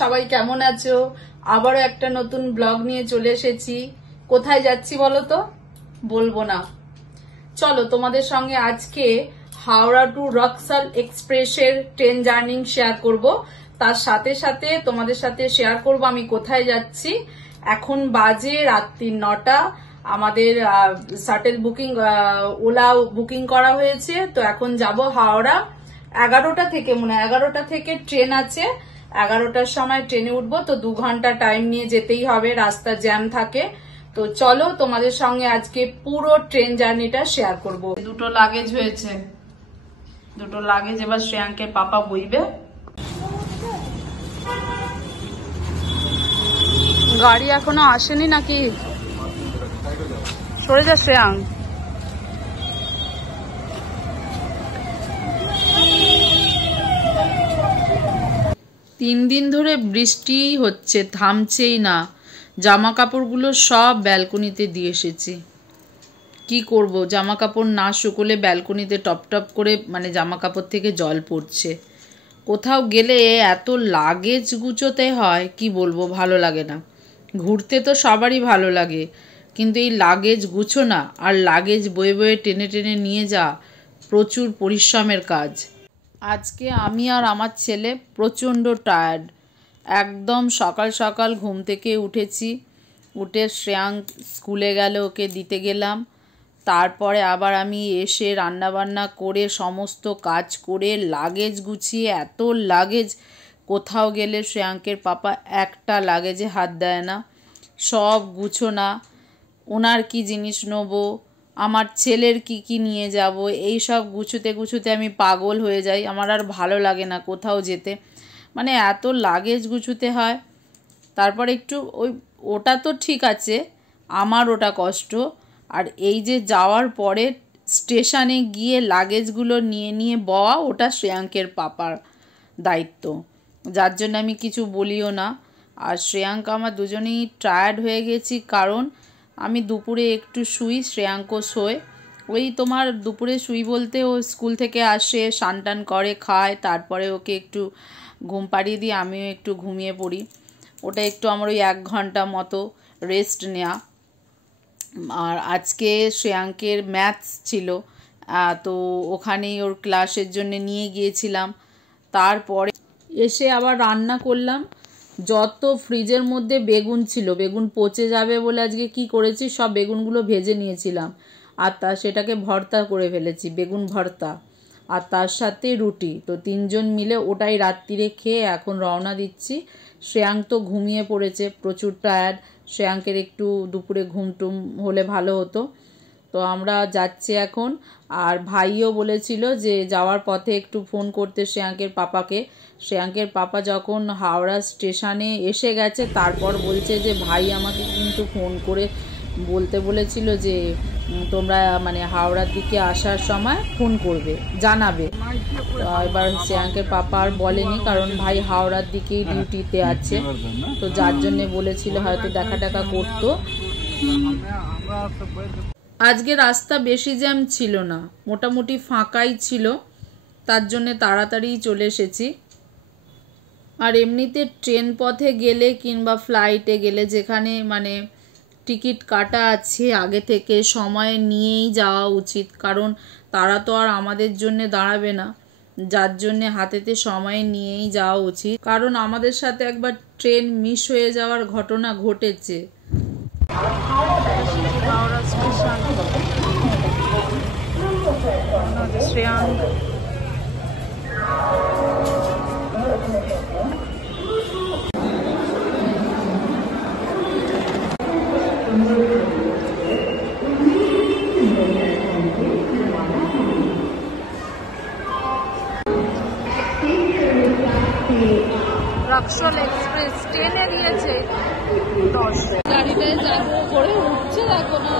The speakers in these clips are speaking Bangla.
সবাই কেমন আছো? আবারও একটা নতুন ব্লগ নিয়ে চলে এসেছি। কোথায় যাচ্ছি বলো তো? বলবো না। চলো তোমাদের সঙ্গে আজকে হাওড়া টু রক্সাল এক্সপ্রেসের ট্রেন জার্নি শেয়ার করব। তার সাথে সাথে তোমাদের সাথে শেয়ার করব আমি কোথায় যাচ্ছি। এখন বাজে রাত্রি 9টা। আমাদের শাটেল বুকিং, ওলা বুকিং করা হয়েছে। তো এখন যাব হাওড়া। 11টা থেকে, মনে হয় 11টা থেকে ট্রেন আছে। 11টার সময় ট্রেনে উঠবো। তো 2 ঘন্টা টাইম নিয়ে যেতেই হবে, রাস্তা জ্যাম থাকে। তো চলো তোমাদের সঙ্গে আজকে পুরো ট্রেন জার্নিটা শেয়ার করব। দুটো লাগেজ হয়েছে, দুটো লাগেজ এবার শ্রেয়াঙ্কের পাপা বইবে। গাড়ি এখনো আসেনি নাকি? সরে যা শ্রেয়াঙ্ক। 3 দিন ধরে বৃষ্টি হচ্ছে, থামছেই না। জামা কাপড়গুলো সব ব্যালকনিতে দিয়ে এসেছি। কি করব, জামা কাপড় না শুকোলে ব্যালকনিতে টপ টপ করে জামা কাপড় থেকে জল পড়ছে। কোথাও গেলে এত লাগেজ গুছোতে হয়, কি বলবো, ভালো লাগে না। ঘুরতে তো সবারই ভালো লাগে, কিন্তু এই লাগেজ গুছো না, আর লাগেজ বয়ে বয়ে টেনে টেনে নিয়ে যা প্রচুর পরিশ্রমের কাজ। আজকে আমি আর আমার ছেলে প্রচণ্ড টায়ার্ড। একদম সকাল সকাল ঘুম থেকে উঠেছি, উঠে শ্রেয়াঙ্ক স্কুলে গেল, ওকে দিতে গেলাম। তারপরে আবার আমি এসে রান্নাবান্না করে সমস্ত কাজ করে লাগেজ গুছিয়ে, এত লাগেজ, কোথাও গেলে শ্রেয়াঙ্কের পাপা একটা লাগেজে হাত দেয় না। সব গুছোনা, ওনার কি জিনিস নেবো, আমার ছেলের কি কি নিয়ে যাব, এই সব গুছোতে গুছোতে আমি পাগল হয়ে যাই। আমার আর ভালো লাগে না কোথাও যেতে, এত লাগেজ গুছোতে হয়। তারপর একটু ওটা তো ঠিক আছে, আমার ওটা কষ্ট। আর এই যে যাওয়ার পরে স্টেশনে গিয়ে লাগেজগুলো নিয়ে নিয়ে বওয়া, ওটা শ্রেয়াঙ্কের পাপার দায়িত্ব, যার জন্য আমি কিছু বলিও না। আর শ্রেয়াঙ্ক আমার দুজনেই টায়ার্ড হয়ে গেছি, কারণ আমি দুপুরে একটু শুই, শ্রেয়াঙ্কও শোয়। তোমার দুপুরে শুই বলতে, ও স্কুল থেকে আসে, স্নান টান করে, খায়, তারপরে ওকে একটু ঘুম পাড়িয়ে দিয়ে আমিও একটু ঘুমিয়ে পড়ি। ওটা একটু আমার 1 ঘন্টা মতো রেস্ট নেওয়া। আর আজকে শ্রেয়াঙ্কের ম্যাথস ছিল, তো ওখানেই ওর ক্লাসের জন্য নিয়ে গিয়েছিলাম। তারপরে এসে আবার রান্না করলাম। যত ফ্রিজের মধ্যে বেগুন ছিল, বেগুন পচে যাবে বলে আজকে কি করেছি, সব বেগুনগুলো ভেজে নিয়েছিলাম, আর সেটাকে ভর্তা করে ফেলেছি, বেগুন ভর্তা, আর তার সাথে রুটি। তো 3 জন মিলে ওটাই রাত্রিরে খেয়ে এখন রওনা দিচ্ছি। শ্রেয়াঙ্ক তো ঘুমিয়ে পড়েছে, প্রচুর টায়ার্ড। শ্রেয়াঙ্কের একটু দুপুরে ঘুমটুম হলে ভালো হতো। তো আমরা যাচ্ছি এখন। আর ভাইও বলেছিল যে যাওয়ার পথে একটু ফোন করতে শ্রেয়াঙ্কের পাপাকে। শ্রেয়াঙ্কের পাপা যখন হাওড়া স্টেশনে এসে গেছে, তারপর বলছে যে ভাই আমাকে কিন্তু ফোন করে বলতে বলেছিল যে তোমরা হাওড়ার দিকে আসার সময় ফোন করবে, জানাবে। এবার শ্রেয়াঙ্কের পাপা আর বলেনি, কারণ ভাই হাওড়ার দিকেই ডিউটিতে আছে, তো যার জন্যে বলেছিল হয়তো দেখা টাকা করতো। আজকে রাস্তা বেশি জ্যাম ছিল না, মোটামুটি ফাঁকাই ছিল, তার জন্যে তাড়াতাড়ি চলে এসেছি। আর এমনিতে ট্রেন পথে গেলে কিংবা ফ্লাইটে গেলে, যেখানে টিকিট কাটা আছে আগে থেকে, সময় নিয়েই যাওয়া উচিত, কারণ তারা তো আর আমাদের জন্য দাঁড়াবে না, যার জন্যে হাতেতে সময় নিয়েই যাওয়া উচিত। কারণ আমাদের সাথে একবার ট্রেন মিস হয়ে যাওয়ার ঘটনা ঘটেছে। হাওড়া স্টেশন, শ্রেয়াঙ্ক রক্সাল এক্সপ্রেস ট্রেনে দিয়েছে 10। গাড়িটায় যাবো করে উঠছে, দেখো না।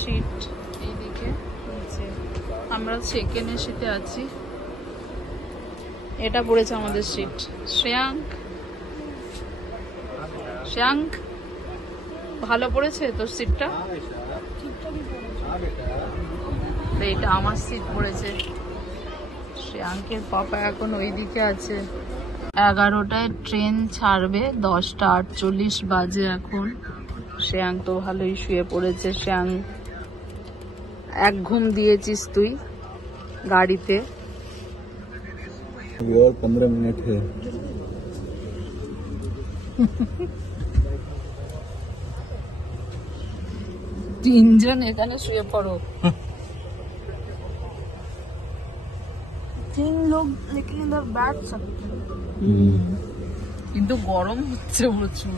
সিট এইদিকে নিচে, আমরা সেকেন্ডের সিটে আছি। এটা পড়েছে আমাদের সিট। শ্রেয়াঙ্ক, শ্রেয়াঙ্ক ভালো পড়েছে তোর সিটটা? এটা আমার সিট পড়েছে। শ্রেয়াঙ্কের পাপা এখন ওইদিকে আছে। 11টায় ট্রেন ছাড়বে, 10টা 48 বাজে এখন। শ্রেয়াঙ্ক তো ভালোই শুয়ে পড়েছে। শ্রেয়াঙ্ক, এক ঘুম দিয়েছিস তুই গাড়িতে? और 15 मिनट है। তিনজন এখানে শুয়ে পড়ো। 3 लोग लेकिन इधर बैठ सकते हैं। কিন্তু গরম হচ্ছে প্রচুর।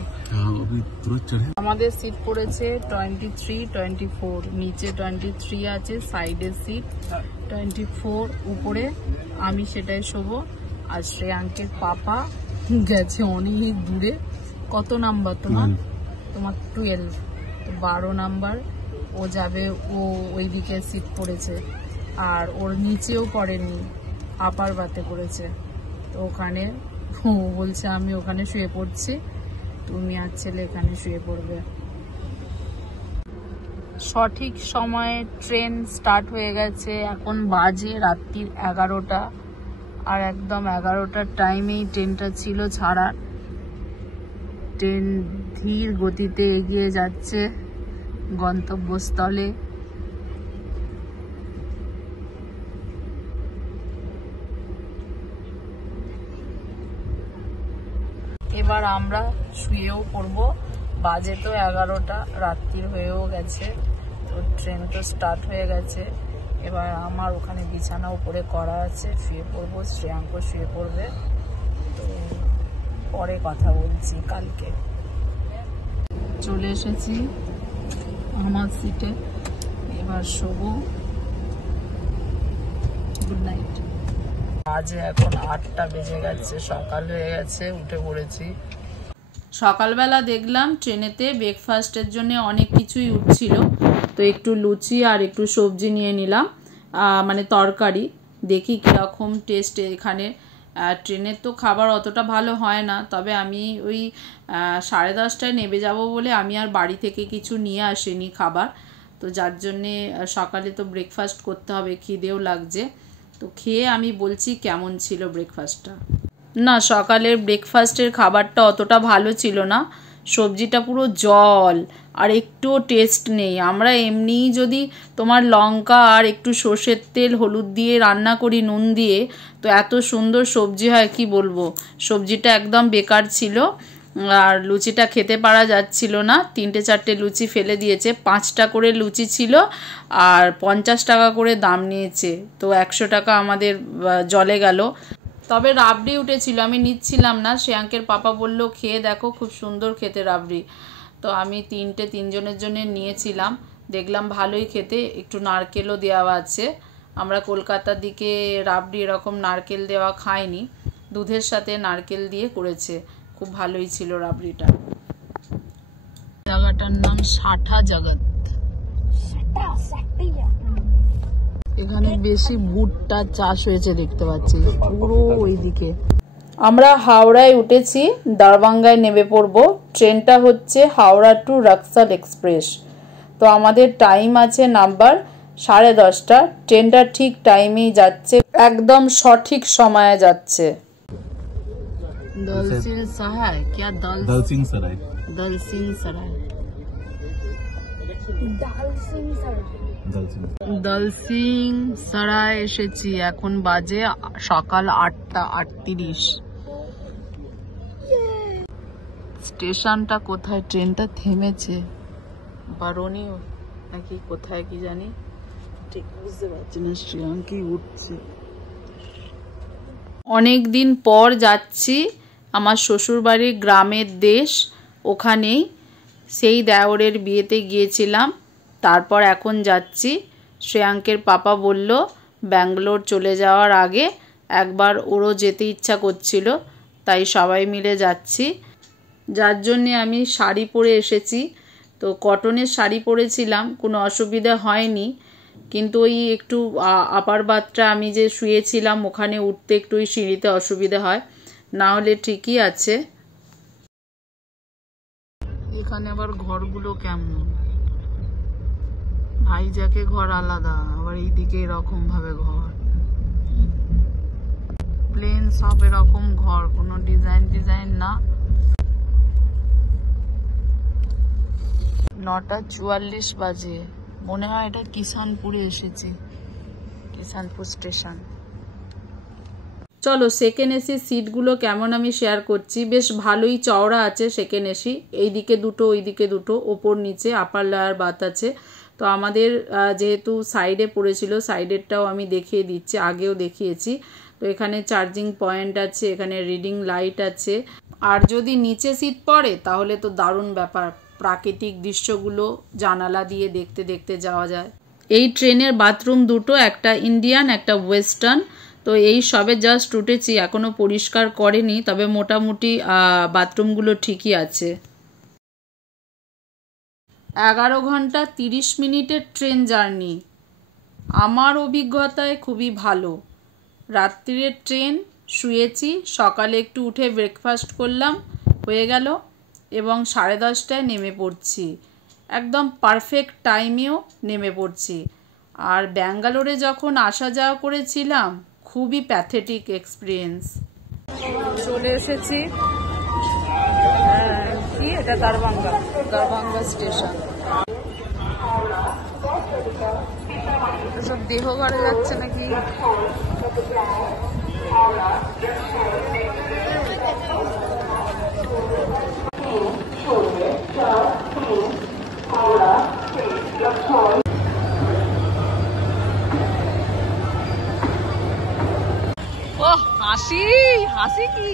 अभी तुरंत चढ़े। আমাদের সিট পড়েছে 23, 24। নিচে 23 আছে, সাইডের সিট 24, উপরে আমি সেটাই শোবো। আর শ্রেয়াঙ্কের পাপা গেছে অনেক দূরে। কত নাম্বার তোমার? তোমার 12, তো 12 নাম্বার। ও যাবে, ও ওইদিকে সিট পড়েছে। আর ওর নিচেও পড়েনি, আপার বাতে পড়েছে। তো ওখানে ও বলছে আমি ওখানে শুয়ে পড়ছি, তুমি আর ছেলে এখানে শুয়ে পড়বে। সঠিক সময়ে ট্রেন স্টার্ট হয়ে গেছে। এখন বাজে রাত্রির 11টা। আর একদম 11টার টাইমেই ট্রেনটা ছিল ছাড়ার। ট্রেন ধীর গতিতে এগিয়ে যাচ্ছে গন্তব্যস্থলে। এবার আমরা শুয়েও পড়বো। বাজে তো 11টা, রাত্রির হয়েও গেছে। তো ট্রেন তো স্টার্ট হয়ে গেছে। এবার আমার ওখানে বিছানা উপরে করা আছে, শুয়ে পড়বো। শ্রেয়াঙ্ক শুয়ে পড়বে। তো পরে কথা বলছি কালকে। চলে এসেছি আমার সিটে, এবার শোবো। Good night. আজে এখন 8টা বেজে গেছে, সকাল হয়ে গেছে, উঠে পড়েছি। সকালবেলা দেখলাম ট্রেনেতে ব্রেকফাস্টের জন্য অনেক কিছুই উঠছিল। তো একটু লুচি আর একটু সবজি নিয়ে নিলাম, মানে তরকারি। দেখি কীরকম টেস্ট এখানে। ট্রেনের তো খাবার অতটা ভালো হয় না, তবে আমি ওই 10:30টায় নেমে যাব বলে আমি আর বাড়ি থেকে কিছু নিয়ে আসিনি খাবার। তো যার জন্যে সকালে তো ব্রেকফাস্ট করতে হবে, খিদেও লাগছে। তো খেয়ে আমি বলছি কেমন ছিল ব্রেকফাস্টটা। না, সকালের ব্রেকফাস্টের খাবারটা অতটা ভালো ছিল না। সবজিটা পুরো জল, আর একটুও টেস্ট নেই। আমরা এমনিই যদি তোমার লঙ্কা আর একটু সর্ষের তেল হলুদ দিয়ে রান্না করি নুন দিয়ে, তো এত সুন্দর সবজি হয় কি বলবো। সবজিটা একদম বেকার ছিল। আর লুচিটা খেতে পারা যাচ্ছিল না। 3-4টে লুচি ফেলে দিয়েছে। 5টা করে লুচি ছিল আর 50 টাকা করে দাম নিয়েছে। তো 100 টাকা আমাদের জলে গেল। তবে রাবড়ি উঠেছিল, আমি নিচ্ছিলাম না। শ্রেয়াঙ্কের পাপা বলল খেয়ে দেখো, খুব সুন্দর খেতে রাবড়ি। তো আমি 3জনের জন্য নিয়েছিলাম। দেখলাম ভালোই খেতে, একটু নারকেলও দেওয়া আছে। আমরা কলকাতার দিকে রাবড়ি এরকম নারকেল দেওয়া খাইনি, দুধের সাথে নারকেল দিয়ে করেছে। খুব ভালোই ছিল রাবড়িটা। জায়গাটার নাম সাঠা জগৎ। এখানে বেশি ভুট্টা চাষ হয়েছে দেখতে পাচ্ছি, পুরো ওইদিকে। আমরা হাওড়ায় উঠেছি, দারভাঙ্গায় নেমে পড়বো। ট্রেনটা হচ্ছে হাওড়া টু রাক্সাল এক্সপ্রেস। তো আমাদের টাইম আছে নাম্বার 10:30। ট্রেনটা ঠিক টাইমেই যাচ্ছে, একদম সঠিক সময়ে যাচ্ছে। দলসিং সরাই, क्या दलसिंह सराय। দলসিং সরাই, দলসিং সরাই এসেছি। এখন বাজে সকাল 8টা 38। স্টেশনটা কোথায়? ট্রেনটা থেমেছে বারোনি নাকি কোথায় কি জানি, ঠিক বুঝতে পারছি না। শ্রেয়াঙ্কি উঠছে। অনেক দিন পর যাচ্ছি আমার শ্বশুরবাড়ির গ্রামের দেশ, ওখানেই। সেই দেওরের বিয়েতে গিয়েছিলাম, তারপর এখন যাচ্ছি। শ্রেয়াঙ্কের পাপা বলল ব্যাঙ্গালোর চলে যাওয়ার আগে একবার ওরও যেতে ইচ্ছা করছিল, তাই সবাই মিলে যাচ্ছি। যার জন্যে আমি শাড়ি পরে এসেছি। তো কটনের শাড়ি পরেছিলাম, কোনো অসুবিধা হয়নি, কিন্তু ওই একটু আপার বাথটা আমি যে শুয়েছিলাম ওখানে উঠতে একটু ওই সিঁড়িতে অসুবিধা হয়, না হলে ঠিকই আছে। এখানে আবার ঘরগুলো কেমন, ভাইজাকে ঘর আলাদা, আবার এইদিকে এরকম ভাবে ঘর, প্লেন সব এরকম ঘর, কোনো ডিজাইন না। 9:44 বাজে, মনে হয় এটা কিষানপুরে এসেছি, কিষানপুর স্টেশন। চলো সেকেন্ড এসি সিটগুলো কেমন আমি শেয়ার করছি। বেশ ভালোই চওড়া আছে সেকেন্ড এসি, এইদিকে দুটো ওইদিকে দুটো, ওপর নিচে আপার লেয়ার বাথ আছে। তো আমাদের যেহেতু সাইডে পড়েছিল, সাইডেরটাও আমি দেখিয়ে দিচ্ছি, আগেও দেখিয়েছি। তো এখানে চার্জিং পয়েন্ট আছে, এখানে রিডিং লাইট আছে। আর যদি নিচে সিট পড়ে তাহলে তো দারুণ ব্যাপার, প্রাকৃতিক দৃশ্যগুলো জানালা দিয়ে দেখতে দেখতে যাওয়া যায়। এই ট্রেনের বাথরুম দুটো, একটা ইন্ডিয়ান একটা ওয়েস্টার্ন। তো এই সবে জাস্ট উঠেছি, এখনো পরিষ্কার করেনি, তবে মোটামুটি বাথরুমগুলো ঠিকই আছে। 11 ঘন্টা 30 মিনিটের ট্রেন জার্নি, আমার অভিজ্ঞতায় খুবই ভালো। রাত্রিরের ট্রেন, শুয়েছি, সকালে একটু উঠে ব্রেকফাস্ট করলাম, হয়ে গেল, এবং 10:30টায় নেমে পড়ছি, একদম পারফেক্ট টাইমেও নেমে পড়ছি। আর ব্যাঙ্গালোরে যখন আসা যাওয়া করেছিলাম, খুবই প্যাথেটিক এক্সপিরিয়েন্স। চলে এসেছি, কি এটা, দারভাঙ্গা স্টেশন। সব দেহঘরে যাচ্ছে নাকি? ও হাসি হাসি কি,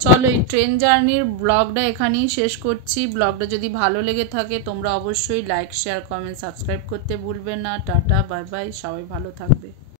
চলো এই ট্রেন জার্নির ব্লগটা এখানেই শেষ করছি। ব্লগটা যদি ভালো লেগে থাকে তোমরা অবশ্যই লাইক, শেয়ার, কমেন্ট, সাবস্ক্রাইব করতে ভুলবে না। টাটা, বাই বাই, সবাই ভালো থাকবে।